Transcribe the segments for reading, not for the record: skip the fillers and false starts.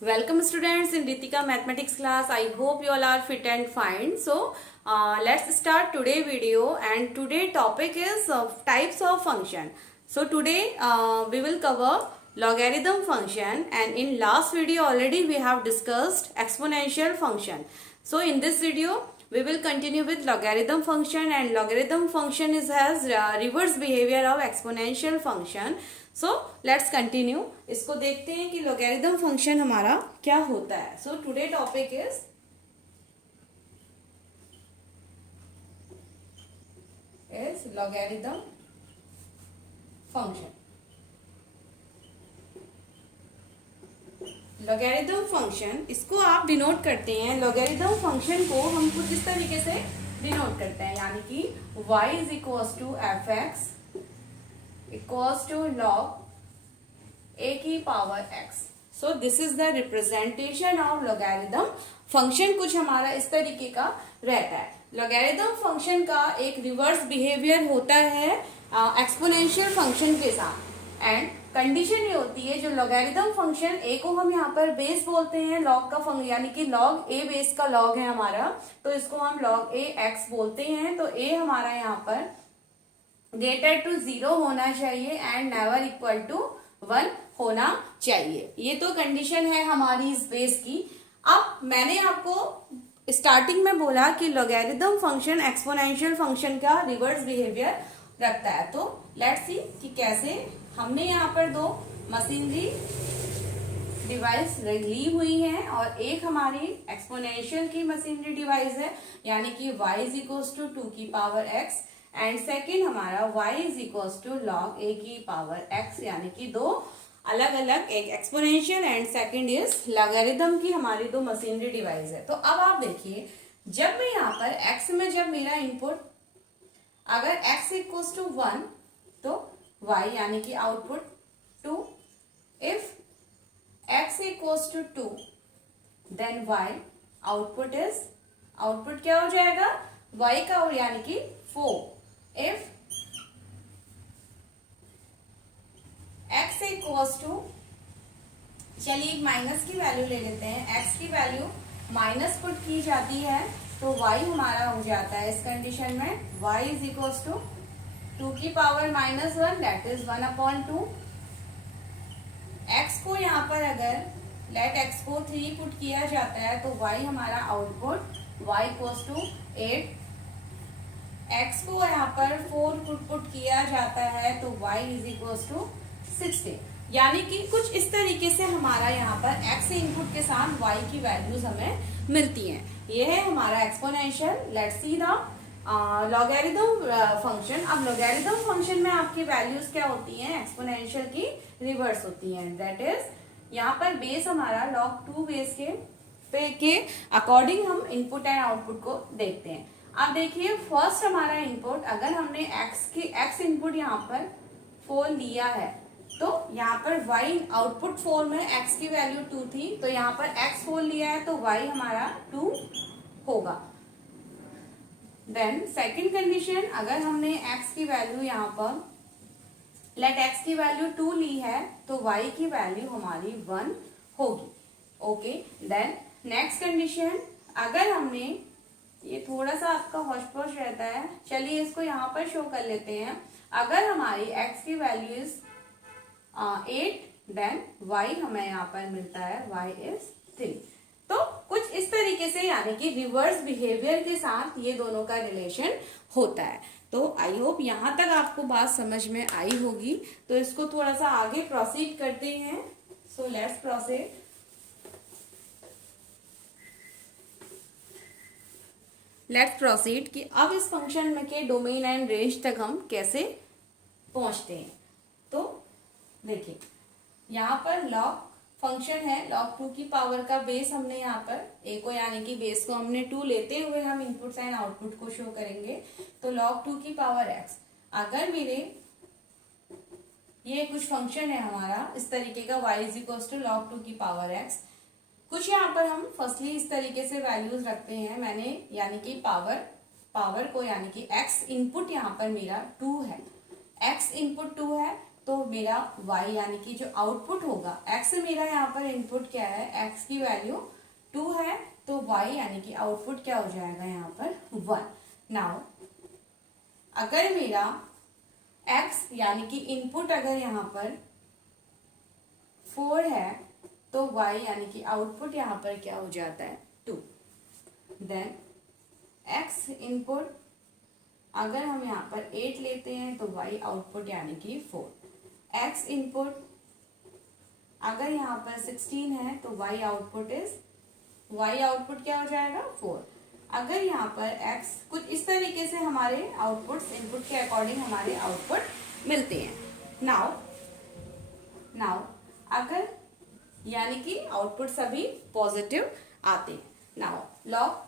Welcome students in Ritika mathematics class. I hope you all are fit and fine. So let's start today video, and today topic is types of function. So today we will cover logarithm function, and in last video already we have discussed exponential function. So in this video we will continue with logarithm function, and logarithm function has reverse behavior of exponential function. So let's continue, इसको देखते हैं कि logarithm function हमारा क्या होता है. So today topic is logarithm function. Logarithm function, इसको आप डिनोट करते हैं. लॉगरिथम फंक्शन को हम कुछ इस तरीके से डिनोट करते हैं, यानी कि y is equals to F X equals to log a की power x. So this is the representation of logarithm function. कुछ हमारा इस तरीके का रहता है. लॉगरिथम फंक्शन का एक रिवर्स बिहेवियर होता है एक्सपोनेंशियल फंक्शन के साथ, एंड कंडीशन ये होती है जो लॉगरिथम फंक्शन a को हम यहाँ पर बेस बोलते हैं, लॉग का फंक्शन यानी कि लॉग a बेस का लॉग है हमारा, तो इसको हम लॉग a x बोलते हैं. तो a हमारा यहाँ पर ग्रेटर टू 0 होना चाहिए एंड नेवर इक्वल टू 1 होना चाहिए. ये तो कंडीशन है हमारी इस बेस की. अब मैंने आपको स्टार्टिंग में बोला कि लॉगरिथम फंक्शन एक्सपोनेंशियल फंक्शन का रिवर्स बिहेवियर रखता है. तो लेट्स सी कि कैसे. हमने यहाँ पर दो मशीनरी डिवाइस ली हुई है, और एक हमारी एक्सपोनेंशियल की मशीनरी डिवाइस है, यानी कि y इज इक्वल्स टू 2 की पावर x, एंड सेकेंड हमारा y is equals to log a की पावर x, यानी कि दो अलग अलग, एक exponential and second is logarithm की हमारी दो मशीनरी डिवाइस है. तो अब आप देखिए, जब मैं यहाँ पर x में जब मेरा इनपुट अगर x इक्वल्स टू 1 तो y यानी कि output 2. If x equals to 2 then y output क्या हो जाएगा, y का, और यानी कि 4. इफ x इक्वल्स टू, चलिए माइनस की वैल्यू ले लेते हैं, x की वैल्यू माइनस पुट की जाती है तो y हमारा हो जाता है इस कंडीशन में y इज इक्वल्स टू 2 की power minus 1, that is 1/2. x को यहाँ पर अगर लेट x को 3 पुट किया जाता है तो y हमारा output y equals to 8. x को यहाँ पर 4 पुट किया जाता है तो y इज इक्वल्स टू 60. यानी कि कुछ इस तरीके से हमारा यहाँ पर x इनपुट के साथ y की वैल्यूज हमें मिलती हैं. ये है हमारा exponential. Let's see the logarithm function. अब लॉगरिथम फंक्शन में आपकी वैल्यूज क्या होती हैं, एक्सपोनेंशियल की रिवर्स होती हैं. दैट इज यहाँ पर बेस हमारा log 2 बेस के अकॉर्डिंग हम इनपुट एंड आउटपुट को देखते हैं. अब देखिए, फर्स्ट हमारा इनपुट, अगर हमने x इनपुट यहाँ पर 4 लिया है, तो यहाँ पर y आउटपुट 4 में x की वैल्यू 2 थी, तो यहाँ पर x 4 लिया है तो y हमारा 2 होगा. देन सेकंड कंडीशन, अगर हमने x की वैल्यू यहाँ पर लेट x की वैल्यू 2 ली है तो y की वैल्यू हमारी 1 होगी. ओके. देन नेक्स्ट कंडीशन, अगर हमने, ये थोड़ा सा आपका हौश पौश रहता है, चलिए इसको यहाँ पर शो कर लेते हैं. अगर हमारी x की वैल्यू इज 8 देन y हमें यहाँ पर मिलता है y इज 3. तो कुछ इस तरीके से, यानी कि रिवर्स बिहेवियर के साथ ये दोनों का रिलेशन होता है. तो आई होप यहां तक आपको बात समझ में आई होगी. तो इसको थोड़ा सा आगे प्रोसीड करते हैं. So let's proceed. Let's proceed कि अब इस फंक्शन में के डोमेन एंड रेंज तक हम कैसे पहुंचते हैं. तो देखिए, यहाँ पर लॉग फंक्शन है, log 2 की पावर का बेस हमने यहाँ पर a को, यानी कि बेस को हमने 2 लेते हुए हम इनपुट एंड आउटपुट को शो करेंगे. तो log 2 की पावर x, अगर मेरे ये कुछ फंक्शन है हमारा इस तरीके का, y is equals to log 2 की पावर x. कुछ यहाँ पर हम फर्स्टली इस तरीके से वैल्यूज रखते हैं मैंने, यानी कि पावर को, यानी कि x इनपुट यहाँ पर मेरा 2 है, x इनपुट 2 है, तो मेरा y यानी कि जो आउटपुट होगा, x मेरा यहाँ पर इनपुट क्या है, x की वैल्यू 2 है, तो y यानी कि आउटपुट क्या हो जाएगा यहाँ पर 1। नाउ अगर मेरा x यानी कि इनपुट अगर यहाँ पर 4 है, तो y यानी कि आउटपुट यहाँ पर क्या हो जाता है 2। देन x इनपुट अगर हम यहाँ पर 8 लेते हैं तो y आउटपुट यानी कि 4। x इनपुट अगर यहाँ पर 16 है तो y आउटपुट क्या हो जाएगा 4। अगर यहाँ पर x कुछ इस तरीके से हमारे आउटपुट इनपुट के अकॉर्डिंग हमारे आउटपुट मिलते हैं। नाउ अगर यानी कि आउटपुट सभी पॉजिटिव आते हैं। नाउ लॉग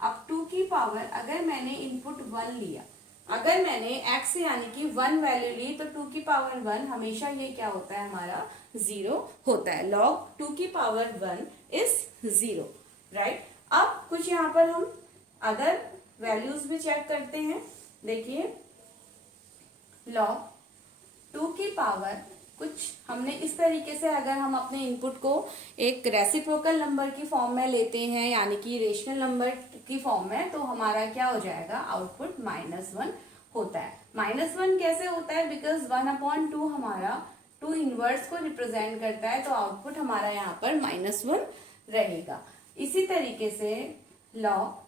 अब 2 की पावर अगर मैंने इनपुट 1 लिया, अगर मैंने x यानी कि 1 वैल्यू ली तो 2 की पावर 1 हमेशा ये क्या होता है हमारा 0 होता है। लॉग 2 की पावर 1 इज 0, राइट। अब कुछ यहाँ पर हम अदर वैल्यूज भी चेक करते हैं। देखिए लॉग 2 की पावर कुछ हमने इस तरीके से अगर हम अपने इनपुट को एक रेसिप्रोकल नंबर की फॉर्म में लेते हैं यानी कि रेशनल नंबर की फॉर्म में, तो हमारा क्या हो जाएगा आउटपुट -1 होता है। -1 कैसे होता है, बिकॉज 1/2 हमारा 2 इनवर्स को रिप्रेजेंट करता है, तो आउटपुट हमारा यहाँ पर -1 रहेगा। इसी तरीके से लॉग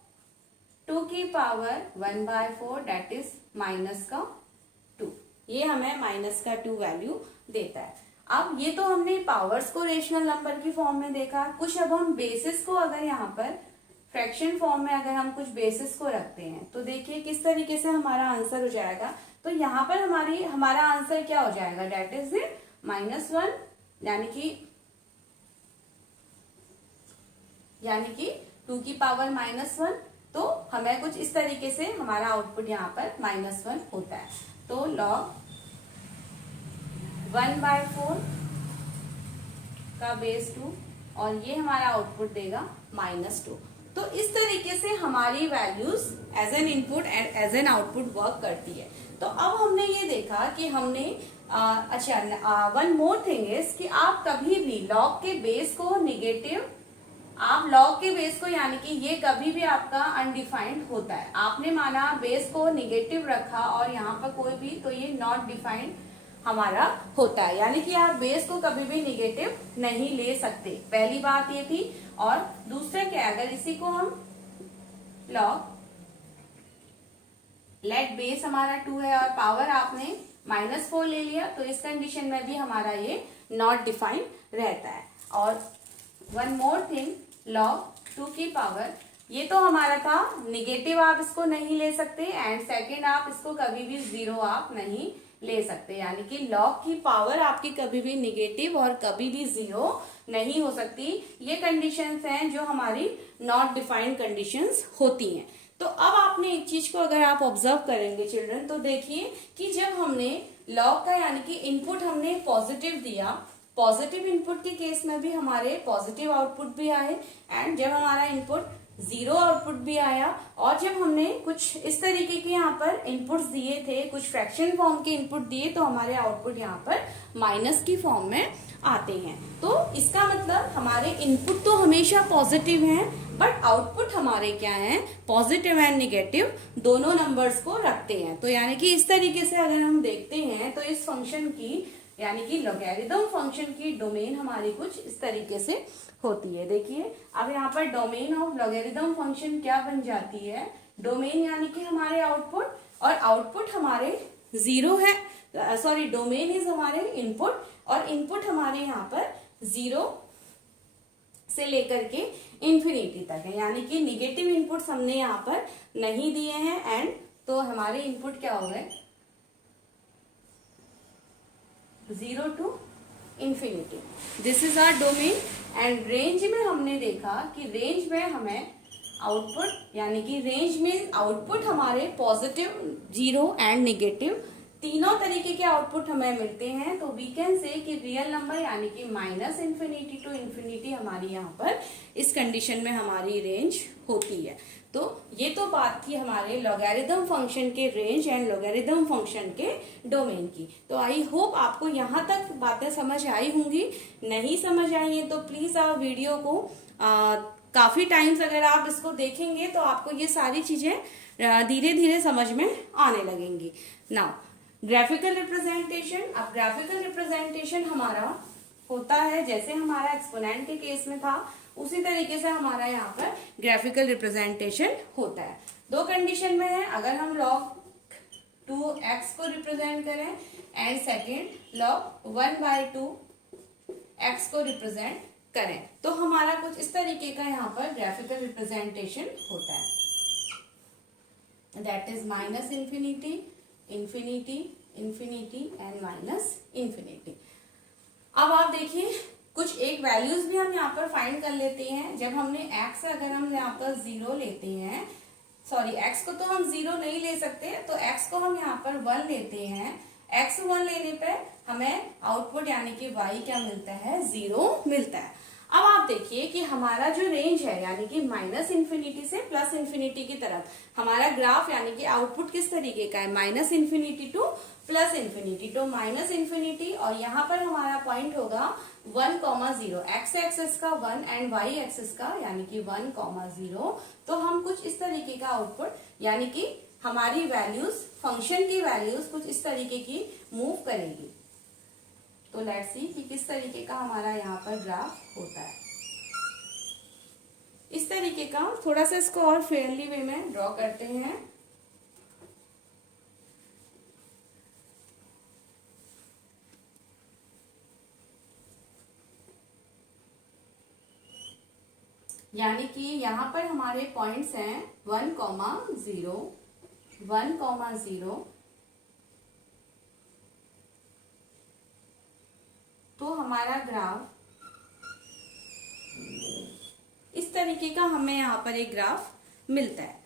2 की पावर 1/4 डेट इज -2, ये हमें -2 वैल्यू देता है। अब ये तो हमने पावर्स को रेशनल नंबर की फॉर्म में देखा। कुछ अब हम बेसिस को अगर यहाँ पर फ्रैक्शन फॉर्म में अगर हम कुछ बेसिस को रखते हैं तो देखिए किस तरीके से हमारा आंसर हो जाएगा। तो यहाँ पर हमारा आंसर क्या हो जाएगा, डेट इज -1 यानी कि 2 की पावर -1, तो हमें कुछ इस तरीके से हमारा आउटपुट यहाँ पर -1 होता है। तो लॉग 1/4 का बेस 2 और ये हमारा आउटपुट देगा -2। तो इस तरीके से हमारी values as an input and as an output work करती है। तो अब हमने ये देखा कि हमने वन मोर थिंग इज कि आप कभी भी लॉग के बेस को निगेटिव, आप लॉग के बेस को यानी कि ये कभी भी आपका अनडिफाइंड होता है। आपने माना बेस को निगेटिव रखा और यहाँ पर कोई भी, तो ये नॉट डिफाइंड हमारा होता है, यानी कि आप बेस को कभी भी निगेटिव नहीं ले सकते। पहली बात ये थी। और दूसरा क्या, अगर इसी को हम लॉग लेट बेस हमारा 2 है और पावर आपने -4 ले लिया, तो इस कंडीशन में भी हमारा ये नॉट डिफाइंड रहता है। और वन मोर थिंग, लॉग 2 की पावर, ये तो हमारा था निगेटिव, आप इसको नहीं ले सकते, एंड सेकेंड आप इसको कभी भी 0 आप नहीं ले सकते, यानी कि लॉग की पावर आपकी कभी भी निगेटिव और कभी भी 0 नहीं हो सकती। ये कंडीशंस हैं जो हमारी नॉट डिफाइंड कंडीशंस होती हैं। तो अब आपने एक चीज को अगर आप ऑब्जर्व करेंगे चिल्ड्रन, तो देखिए कि जब हमने लॉग का यानी कि इनपुट हमने पॉजिटिव दिया, पॉजिटिव इनपुट के केस में भी हमारे पॉजिटिव आउटपुट भी आए, एंड जब हमारा इनपुट 0 आउटपुट भी आया, और जब हमने कुछ इस तरीके के यहाँ पर इनपुट्स दिए थे, कुछ फ्रैक्शन फॉर्म के इनपुट दिए, तो हमारे आउटपुट यहाँ पर माइनस की फॉर्म में आते हैं। तो इसका मतलब हमारे इनपुट तो हमेशा पॉजिटिव हैं, बट आउटपुट हमारे क्या हैं, पॉजिटिव एंड निगेटिव दोनों नंबर्स को रखते हैं। तो यानी कि इस तरीके से अगर हम देखते हैं तो इस फंक्शन की यानी कि लॉगरिथम फंक्शन की डोमेन हमारी कुछ इस तरीके से होती है। देखिए अब यहाँ पर डोमेन ऑफ लॉगरिथम फंक्शन क्या बन जाती है, डोमेन यानी कि हमारे आउटपुट, और आउटपुट हमारे 0 है, सॉरी डोमेन इज हमारे इनपुट, और इनपुट हमारे यहाँ पर 0 से लेकर के इंफिनिटी तक है, यानी कि निगेटिव इनपुट्स हमने यहाँ पर नहीं दिए हैं, एंड तो हमारे इनपुट क्या हो गए 0 to infinity. This is our domain. And range में हमने देखा कि रेंज में हमें आउटपुट यानी कि रेंज में आउटपुट हमारे पॉजिटिव 0 एंड निगेटिव तीनों तरीके के आउटपुट हमें मिलते हैं, तो वी कैन से कि रियल नंबर यानी कि माइनस इन्फिनिटी टू इन्फिनिटी हमारी यहाँ पर इस कंडीशन में हमारी रेंज होती है। तो ये तो बात थी हमारे लॉगरिथम फंक्शन के रेंज एंड लॉगरिथम फंक्शन के डोमेन की। तो आई होप आपको यहाँ तक बातें समझ आई होंगी। नहीं समझ आई है तो प्लीज आप वीडियो को काफी टाइम्स अगर आप इसको देखेंगे तो आपको ये सारी चीजें धीरे धीरे समझ में आने लगेंगी। Now graphical representation. अब ग्राफिकल रिप्रेजेंटेशन हमारा होता है जैसे हमारा एक्सपोनेंट के केस में था, उसी तरीके से हमारा यहाँ पर ग्राफिकल रिप्रेजेंटेशन होता है। दो कंडीशन में है, अगर हम log 2x को रिप्रेजेंट करें एंड सेकेंड log 1/2 x को रिप्रेजेंट करें, तो हमारा कुछ इस तरीके का यहाँ पर ग्राफिकल रिप्रेजेंटेशन होता है। That is minus infinity, infinity, infinity and minus infinity. अब आप देखिए कुछ एक वैल्यूज भी हम यहाँ पर फाइंड कर लेते हैं। जब हमने x अगर हम यहाँ पर 0 लेते हैं, सॉरी x को तो हम 0 नहीं ले सकते, तो x को हम यहाँ पर 1 लेते हैं। x 1 लेने पे हमें आउटपुट यानी कि y क्या मिलता है, 0 मिलता है। अब आप देखिए कि हमारा जो रेंज है यानी कि माइनस इन्फिनिटी से प्लस इन्फिनिटी की तरफ हमारा ग्राफ यानी कि आउटपुट किस तरीके का है, minus infinity two plus infinity. तो माइनस इन्फिनिटी और यहाँ पर हमारा पॉइंट होगा 1,0, एक्स एक्सिस का 1 एंड वाई एक्सिस का यानी कि 1,0। तो हम कुछ इस तरीके का आउटपुट यानी कि हमारी वैल्यूज, फंक्शन की वैल्यूज कुछ इस तरीके की मूव करेगी। तो लेट्स सी कि किस तरीके का हमारा यहाँ पर ग्राफ होता है। इस तरीके का थोड़ा सा इसको और फेयरली वे में ड्रॉ करते हैं। यानी कि यहाँ पर हमारे पॉइंट्स हैं 1,0, 1,0, तो हमारा ग्राफ इस तरीके का हमें यहाँ पर एक ग्राफ मिलता है।